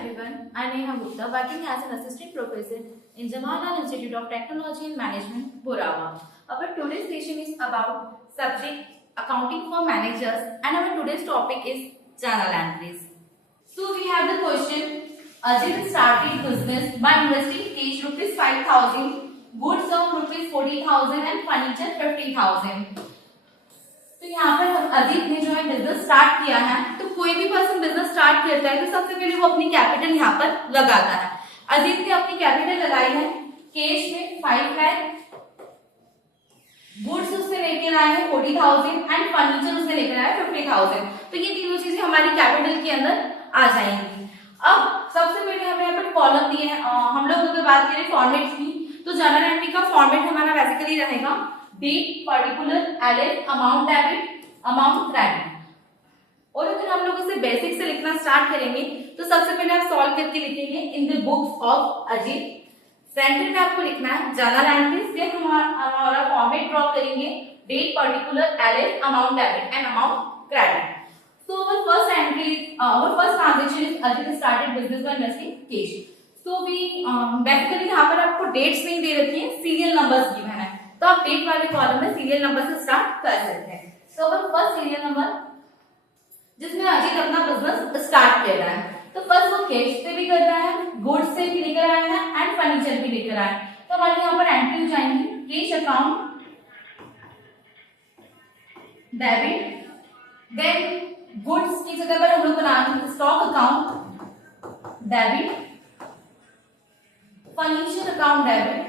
everyone, I am Neha Gupta, working as an assistant professor in Jawaharlal Institute of Technology and Management, Borawa. Our today's session is about subject accounting for managers, and our today's topic is journal entries. So we have the question: Ajit started business by investing cash rupees 5,000, goods of rupees 40,000 and furniture 50,000. तो यहाँ पर अजीत ने जो है business start किया है। तो कोई भी पर्सन बिजनेस स्टार्ट करता है तो सबसे पहले वो अपनी कैपिटल यहाँ पर लगाता है। अजीत ने अपनी कैपिटल लगाई है कैश में 5 लाख, गुड्स उससे लेकर आए हैं 40,000 एंड फर्नीचर उससे लेकर आया 50,000। तो ये तीनों चीजें हमारी कैपिटल के अंदर आ जाएंगी। अब सबसे पहले हमें यहाँ पर कॉलम दिए हैं। हम लोग अगर बात करें फॉर्मेट की, तो जर्नल एंट्री का फॉर्मेट हमारा बेसिकली रहेगा date, particular, LF, amount debit, amount credit. और अगर हम लोग इसे बेसिक से लिखना स्टार्ट करेंगे तो सबसे पहले आप सॉल्व करके लिखेंगे in the books of Ajit. Centre में आपको लिखना है जर्नल एंट्रीज, देन हमारा फॉर्मेट ड्रॉ करेंगे date, particular, LF, amount debit and amount credit. So our first entry, our first transaction is Ajit started business by investing cash. So we basically यहाँ पर आपको डेट्स नहीं दे रखी है, सीरियल नंबर्स गिवन है, तो आप डेट वाले कॉलम में सीरियल नंबर से स्टार्ट कर सकते हैं। तो our फर्स्ट सीरियल नंबर जिसमें अजीत अपना बिजनेस स्टार्ट कर रहा है, तो फर्स्ट वो कैश से भी कर रहा है, गुड्स से भी लेकर आया है एंड फर्नीचर भी लेकर आया है। तो हमारे यहाँ पर एंट्री हो जाएंगी cash account debit, then goods की जगह पर हम लोग बनाएंगे stock account debit, furniture account debit.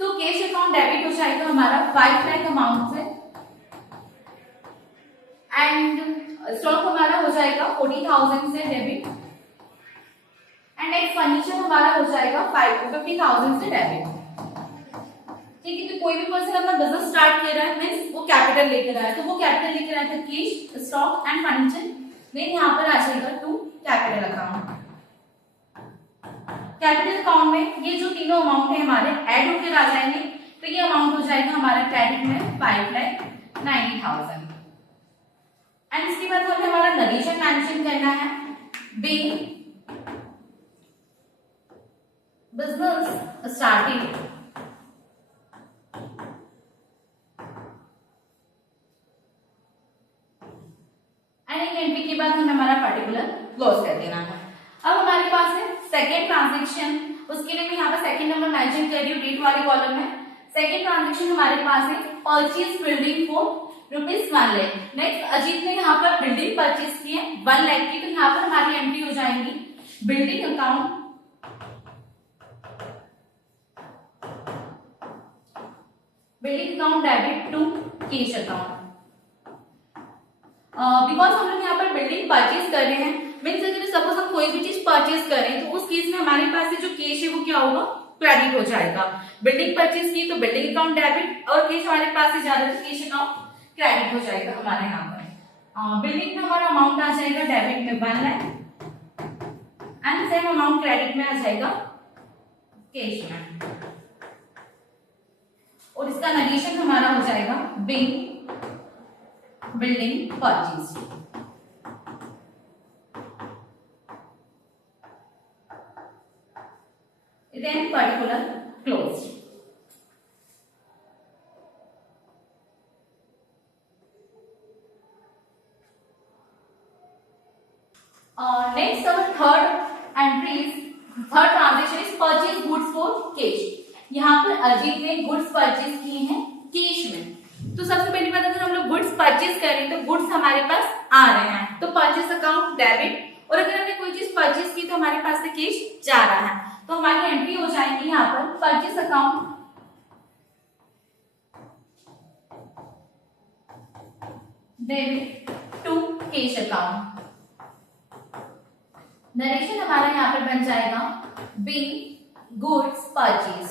तो कैश अकाउंट डेबिट हो जाएगा हमारा 5 लाख अमाउंट से एंड स्टॉक हमारा हो जाएगा 40,000 से डेबिट एंड एक फर्नीचर हमारा हो जाएगा 50,000 से डेबिट। ठीक है, तो कोई भी पर्सन अपना बिजनेस स्टार्ट कर रहा है मींस वो कैपिटल लेकर आया, तो वो कैपिटल लेकर आया था cash, stock and furniture. Then यहाँ पर आ जाएगा to capital account. Capital account में ये जो तीनों अमाउंट है हमारे ऐड होकर आ जाएंगे, तो ये अमाउंट हो जाएगा हमारा क्रेडिट में 5,90,000 एंड इसके बाद हमें हमारा नरेशन मेंशन करना है बीइंग बिजनेस स्टार्टेड एंट्री के बाद हमें हमारा पर्टिकुलर क्लोज कर देना है। अब हमारे पास है सेकेंड ट्रांजेक्शन, उसके लिए मैं यहाँ पर सेकेंड नंबर मेंशन कर रही हूँ डेट वाले कॉलम में। सेकेंड ट्रांजेक्शन हमारे पास है purchase building for rupees 1 lakh. नेक्स्ट अजीत ने यहाँ पर बिल्डिंग परचेज की है 1 लाख की, तो यहाँ पर हमारी एंट्री हो जाएंगी building account debit to cash account. Because हम लोग यहाँ पर बिल्डिंग परचेज कर रहे हैं, मीन्स अगर सपोज हम कोई भी चीज परचेज करें तो उस केस में हमारे पास जो कैश है वो क्या होगा, क्रेडिट हो जाएगा। बिल्डिंग परचेज की तो बिल्डिंग अकाउंट डेबिट और कैश हमारे पास से जा रहा है तो कैश अकाउंट क्रेडिट हो जाएगा हमारे यहाँ पर। बिल्डिंग में हमारा अमाउंट आ जाएगा डेबिट में 1 lakh and same amount credit में आ जाएगा कैश में, और इसका नरेशन हमारा हो जाएगा being building purchase. then particular closed। Next our third entry is third transaction is purchase goods for cash। यहाँ पर अजीत ने गुड्स परचेज किए हैं कैश में। तो सबसे पहली बात, अगर हम लोग गुड्स परचेज कर रहे हैं तो गुड्स हमारे पास आ रहे हैं, तो परचेज अकाउंट डेबिट, और अगर हमने कोई चीज परचेज की तो हमारे पास से कैश जा रहा है, तो हमारी एंट्री हो जाएगी यहाँ पर purchase account debit to cash account. Narration हमारा यहाँ पर बन जाएगा बीइंग गुड्स परचेज।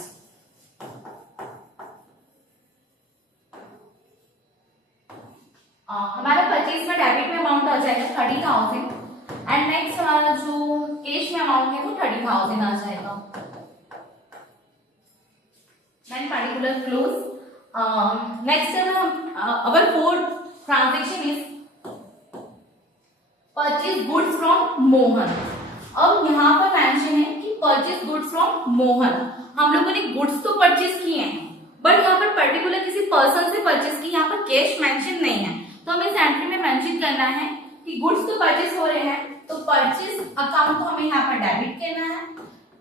हमारा परचेज में डेबिट में अमाउंट आ जाएगा 30,000 एंड नेक्स्ट हमारा जो कैश में अमाउंट है वो 30,000 आ जाएगा। Then particular close. Next our fourth transaction is purchase goods from Mohan. अब यहाँ पर मेंशन है कि परचेज गुड्स फ्रॉम मोहन, हम लोगों ने गुड्स तो परचेज किए हैं बट यहाँ पर पर्टिकुलर किसी पर्सन से परचेज की, यहाँ पर कैश मेंशन नहीं है, तो हमें इस एंट्री में मेंशन करना है कि गुड्स तो परचेज हो रहे हैं, तो परचेज अकाउंट को हमें यहाँ पर डेबिट करना है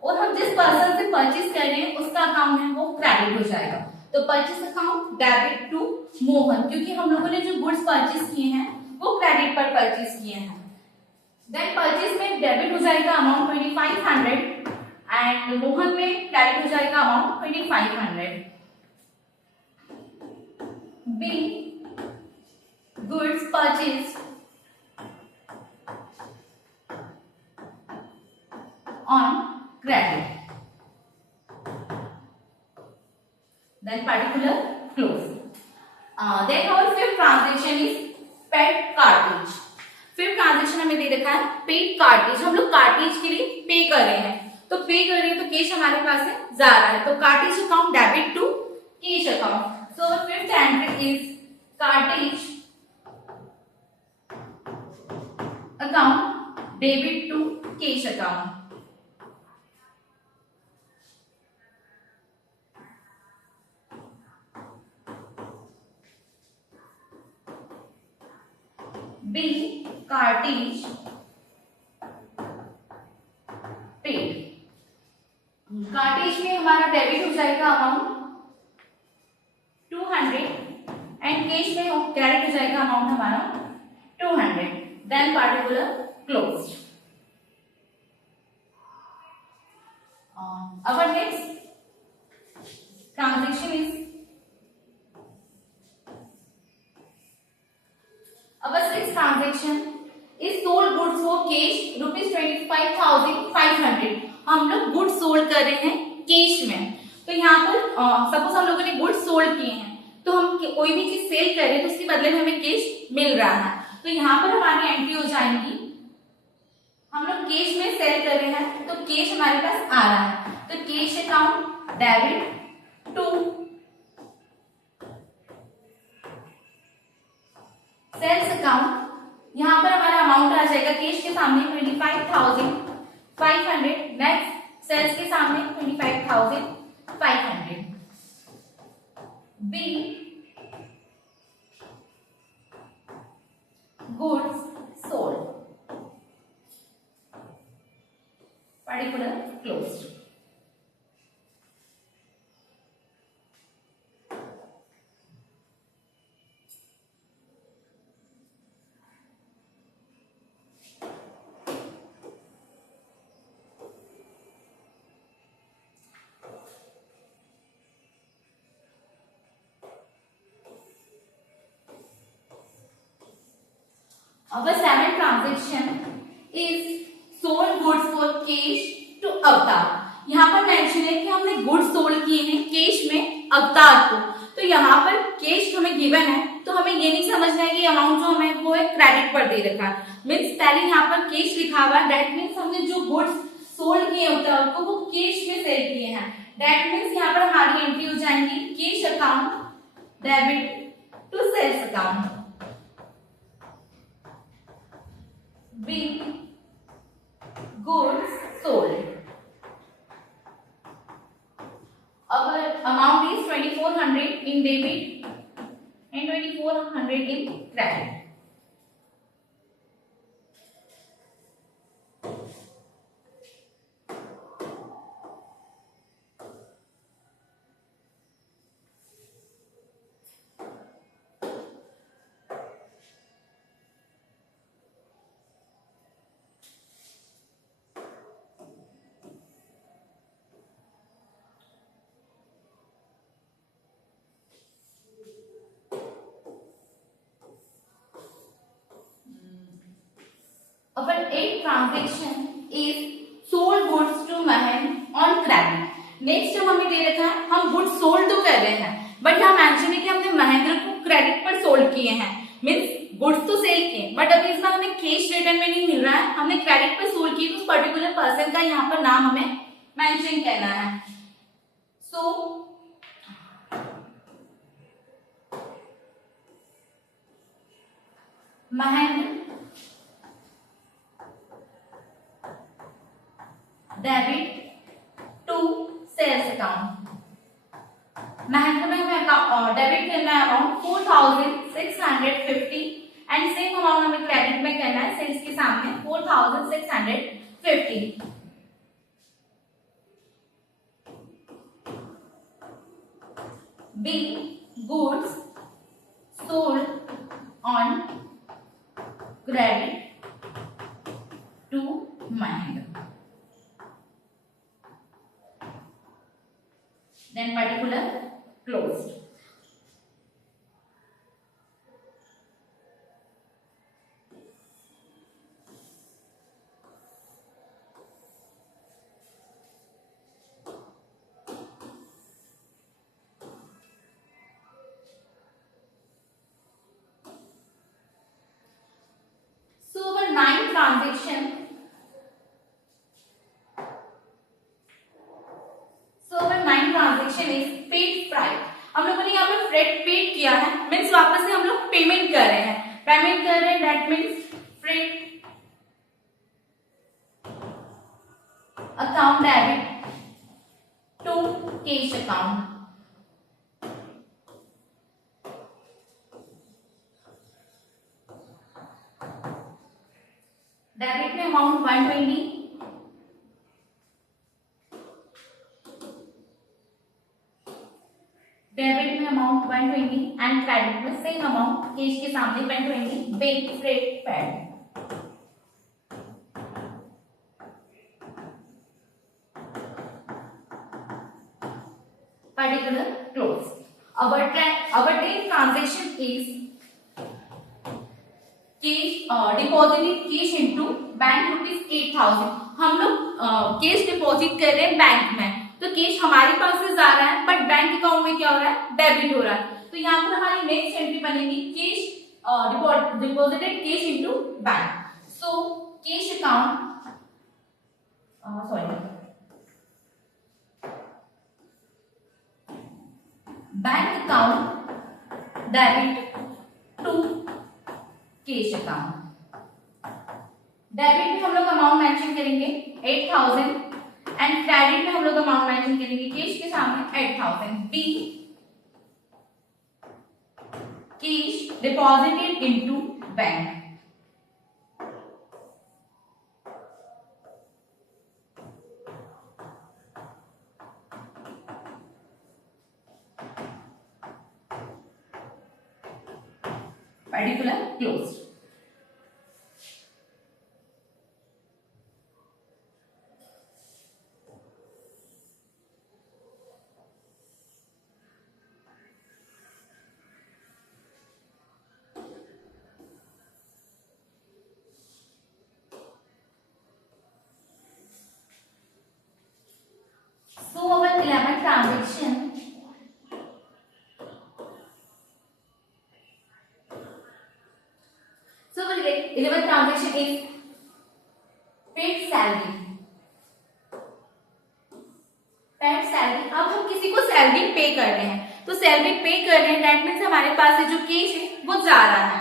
और हम जिस पर्सन से परचेज कर रहे हैं उसका अकाउंट है वो क्रेडिट हो जाएगा। तो purchase account debit to Mohan, क्योंकि हम लोगों ने जो गुड्स परचेज किए हैं वो क्रेडिट पर परचेज किए हैं। देन परचेज में डेबिट हो जाएगा अमाउंट 2500 एंड मोहन में क्रेडिट हो जाएगा अमाउंट 2500। B, goods purchased on credit. Then particular close. Then our fifth transaction is paid cartridge. Fifth transaction हमें दे रखा है पेड कार्टेज, हम लोग कार्टेज के लिए पे कर रहे हैं, तो पे कर रहे हैं तो कैश हमारे पास है जा रहा है, तो cartage account debit to cash account. So the fifth entry is cartage account debit to cash account. B, cartage paid. Cartage में हमारा डेबिट हो जाएगा अमाउंट 200 एंड कैश में क्रेडिट हो जाएगा अमाउंट हमारा 200। Then particular closed. our next transaction is our sixth transaction is sold goods for cash ₹25,500। हम लोग गुड्स सोल्ड कर रहे हैं कैश में, तो यहाँ पर सपोज हम लोगों ने गुड्स सोल्ड किए हैं तो हम कोई भी चीज सेल कर रहे हैं तो उसके बदले में हमें कैश मिल रहा है, तो यहाँ पर हमारी एंट्री हो जाएंगी, हम लोग कैश में सेल कर रहे हैं तो कैश हमारे पास आ रहा है, तो cash account debit to sales account. यहाँ पर हमारा अमाउंट आ जाएगा कैश के सामने 25,500, नेक्स्ट सेल्स के सामने 25,500। B, goods sold, particular closed। Our seventh transaction is sold goods for cash to अवतार। यहाँ पर मेंशन है कि हमने गुड्स सोल्ड किए हैं कैश में अवतार को, तो यहाँ पर कैश हमें गिवन है तो हमें ये नहीं समझना है कि अमाउंट जो हमें वो है क्रेडिट पर दे रखा है, मीन्स पहले यहाँ पर कैश लिखा हुआ है, दैट मीन्स हमने जो गुड्स सोल्ड किए अवतार को वो कैश में सेल किए हैं, दैट मीन्स यहाँ पर हमारी एंट्री हो जाएंगी cash account debit to sales account. B, goods sold, our amount is 2,400 in debit and 2,400 in credit। Our eighth transaction is sold goods to Mahan on credit। Next जब हमें दे रखा है हम गुड्स सोल्ड तो कर रहे हैं बट यहाँ मेंशन है कि हमने महेंद्र को क्रेडिट पर सोल्ड किए हैं, मीन्स गुड्स तो सेल किए बट अभी इसमें हमें कैश रिटर्न में नहीं मिल रहा है, हमने क्रेडिट पर सोल्ड किए तो उस पर्टिकुलर पर्सन का यहाँ पर नाम हमें मेंशन करना है। So Mahendra debit to sales account. Mahindra में हमें डेबिट करना है अमाउंट 4650 एंड सेम अमाउंट हमें क्रेडिट में करना है सेल्स के सामने 4650। B, goods sold on credit to Mahindra. Then particular closed. So our 9 transaction. So our 9 transaction is paid freight. हम लोगों ने यहाँ पे फ्रेट पेड किया है, मीन्स वापस से हम लोग पेमेंट कर रहे हैं, that means freight account debit to cash account. Debit में अमाउंट 120, डेबिट में अमाउंट 120 एंड क्रेडिट में सेम अमाउंट कैश के सामने 120 bank freight paid. particular close. Our day transaction is cash deposited cash into bank ₹8,000। हम लोग cash deposit कर रहे हैं बैंक में, तो कैश हमारे पास से जा रहा है बट बैंक अकाउंट में क्या हो रहा है, डेबिट हो रहा है। तो यहाँ पर हमारी नेक्स्ट एंट्री बनेगी cash deposited cash into bank. So cash account bank account debit to cash account. Debit में हम लोग अमाउंट मेंशन करेंगे 8,000 एंड क्रेडिट में हम लोग अमाउंट मेंशन करेंगे कैश के सामने 8,000। B cash deposited into bank. particular closed. So our 11th transaction is paid salary। Paid salary, अब हम किसी को सैलरी पे कर रहे हैं, तो सैलरी पे कर रहे हैं दैट मीन्स हमारे पास से जो कैश है वो जा रहा है।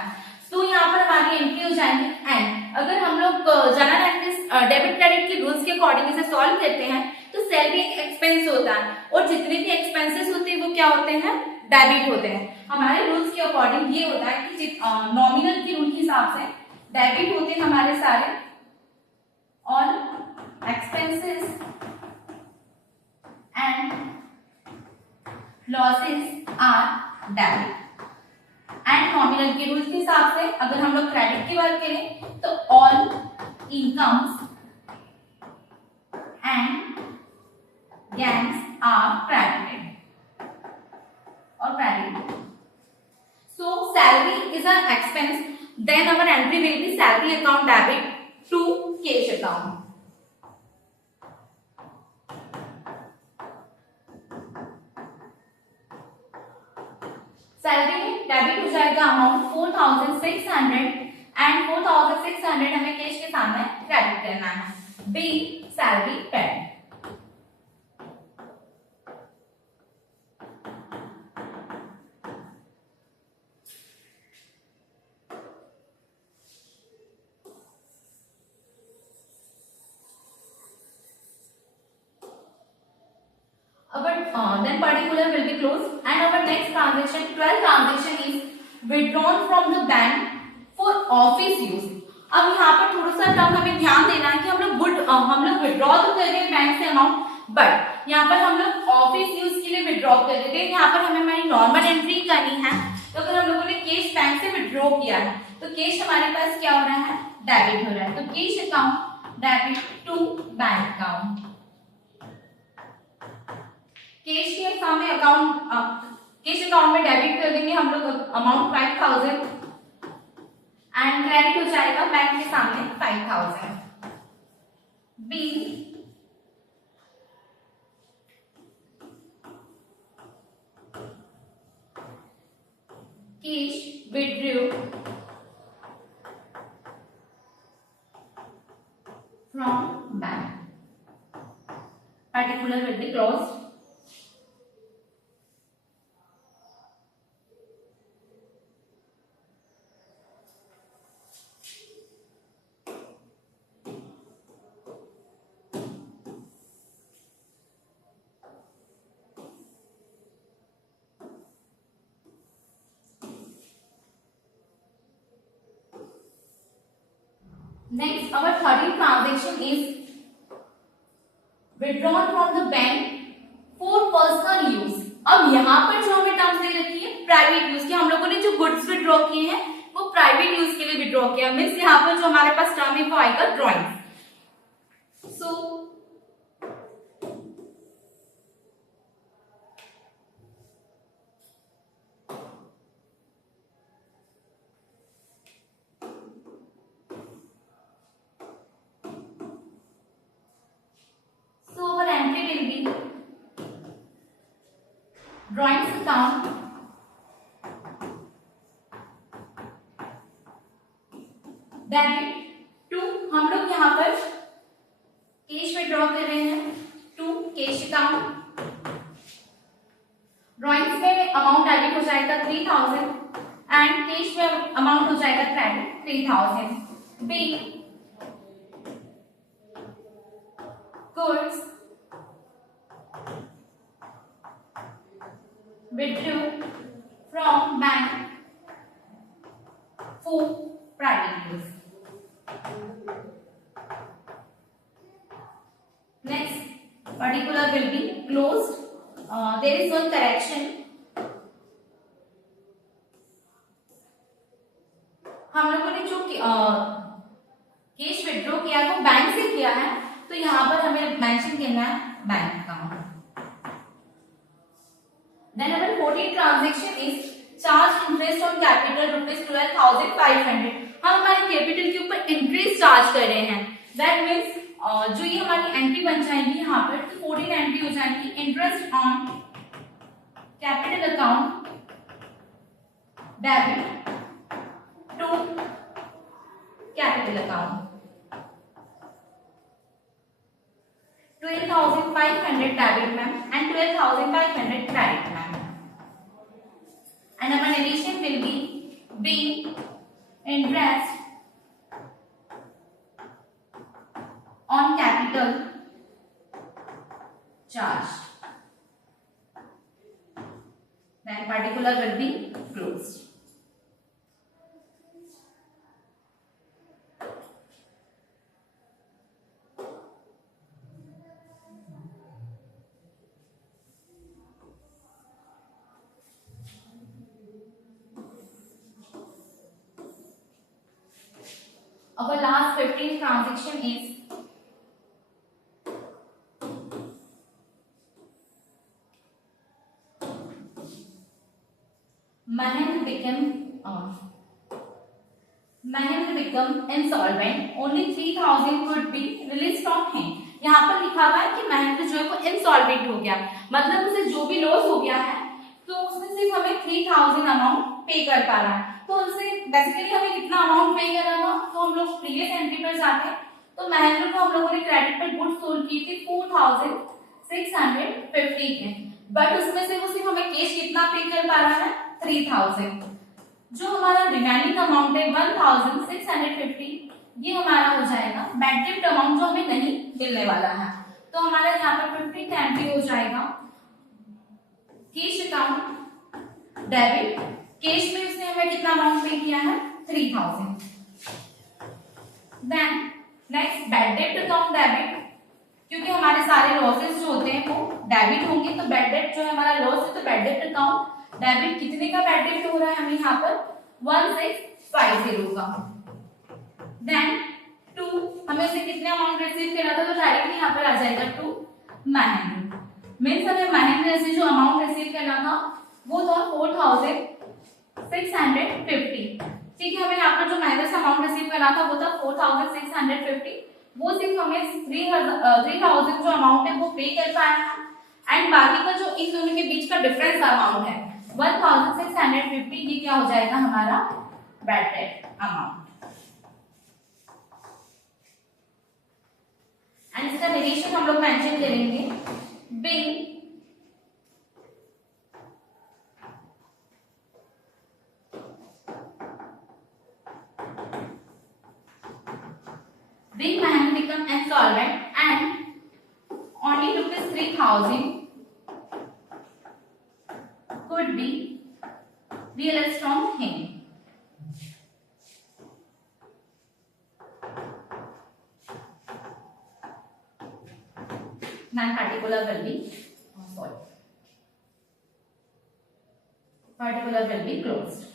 तो यहाँ पर हमारी एंट्री हो जाएंगे एंड अगर हम लोग जनरल एंट्रीज डेबिट क्रेडिट के रूल्स के अकॉर्डिंग इसे सॉल्व करते हैं तो सैलरी एक एक्सपेंस होता है और जितने भी एक्सपेंसेस होते हैं वो क्या होते हैं, डेबिट होते हैं। हमारे रूल्स के अकॉर्डिंग ये होता है कि नॉमिनल के रूल के हिसाब से डेबिट होते हैं हमारे सारे और expenses and losses are debit and nominal के रूल्स के हिसाब से अगर हम लोग क्रेडिट की बात करें तो all incomes and gains are credited और credit. So salary is a expense, then our entry will be salary account debit to cash account। Salary में डेबिट हो जाएगा अमाउंट 4,600 एंड 4,600 हमें कैश के सामने क्रेडिट करना है। B salary paid. then particular will be closed. And our next transaction, 12th transaction is withdrawn from the bank for office use. अब यहाँ पर थोड़ा सा टर्म हमें ध्यान देना है कि हम लोग विड्रॉ तो कर रहे हैं बैंक से अमाउंट, बट यहाँ पर हम लोग ऑफिस यूज के लिए विड्रॉ कर रहे हैं। यहाँ पर हमें हमारी नॉर्मल एंट्री करनी है। तो अगर हम लोगों ने कैश बैंक से विड्रॉ किया है तो कैश हमारे पास क्या हो रहा है, डेबिट हो रहा है। तो cash account debit to bank account. Cash के सामने कैश अकाउंट में डेबिट कर देंगे हम लोग अमाउंट 5000 एंड क्रेडिट हो जाएगा बैंक के सामने 5000। B cash withdrew from bank, particular will be closed. Next, our 13th transaction is withdrawn from the bank for personal use. अब यहाँ पर जो हमें टर्म्स दे रखी है प्राइवेट यूज की, हम लोगों ने जो गुड्स विड्रॉ किए हैं वो प्राइवेट यूज के लिए विड्रॉ किया। मीन्स यहाँ पर जो हमारे पास टर्म है वो आएगा drawing. Drawings account debit to, हम लोग यहाँ पर कैश विड्रॉ कर रहे हैं टू कैश अकाउंट। ड्रॉइंग्स में अमाउंट डेबिट हो जाएगा 3000 एंड कैश में अमाउंट हो जाएगा credit 3000। B goods withdrew from bank for private use. Next, particular will be closed. There is one correction. हम लोगों ने जो कैश विड्रॉ किया है वो बैंक से किया है, तो यहाँ पर हमें मेंशन करना है bank account. Then our 14th transaction is charge interest on capital rupees 12,500। हम हमारे कैपिटल के ऊपर इंटरेस्ट चार्ज कर रहे हैं। That means जो ये हमारी एंट्री बन जाएगी यहाँ पर, तो 14 एंट्री हो जाएगी interest on capital account debit to capital account 12,500 debit ma'am and 12,500 credit ma'am. And our addition will be interest on capital charge. Then particular will be closed. Our last 15th transaction is Mahendra become insolvent. Only 3,000 could be released from him. यहाँ पर लिखा हुआ है कि महेंद्र जो है वो इंसॉल्वेंट हो गया, मतलब उसे जो भी लॉस हो गया है तो उसमें सिर्फ हमें 3,000 अमाउंट पे कर पा रहा है। तो उनसे बेसिकली हमें कितना अमाउंट पे करना होगा, तो हम लोग प्रीवियस एंट्री पर जाते हैं। तो महेंद्र को हम लोगों ने क्रेडिट पर गुड्स सोल्ड की थी 4,650 के, बट उसमें से वो सिर्फ हमें कैश कितना पे कर पा रहा है 3,000। जो हमारा रिमेनिंग अमाउंट है 1,650, ये हमारा हो जाएगा बैड डेब्ट अमाउंट जो हमें नहीं मिलने वाला है। तो हमारा यहाँ पर 15th एंट्री हो जाएगा कैश अकाउंट डेबिट, कैश में उसने हमें कितना अमाउंट पे किया है 3000। Then next bad debt account debit, क्योंकि हमारे सारे लॉसेस जो होते हैं वो डेबिट होंगे, तो बैड डेट जो है हमारा लॉस है, तो बैड डेट अकाउंट डेबिट कितने का बैड डेट हो रहा है हमें यहाँ पर 1650 का। देन टू, हमें से कितने अमाउंट रिसीव किया था, तो डायरेक्टली यहाँ पर आ जाएगा टू महेंद्र। मीन्स हमें महेंद्र से जो अमाउंट रिसीव करना था वो था 4650। ठीक है, हमें यहाँ पर जो महेंद्र से अमाउंट रिसीव करना था वो था 4650। वो सिर्फ हमें 3000 जो अमाउंट है वो पे कर पाया है, एंड बाकी का जो इन दोनों के बीच का डिफरेंस अमाउंट है 1650, ये क्या हो जाएगा हमारा बैड डेट अमाउंट। एंड इसका निरीक्षण हम लोग मेंशन करेंगे, Bing man become insolvent and only rupees 3000 could be realized from him. Non-particular will be particular will be closed.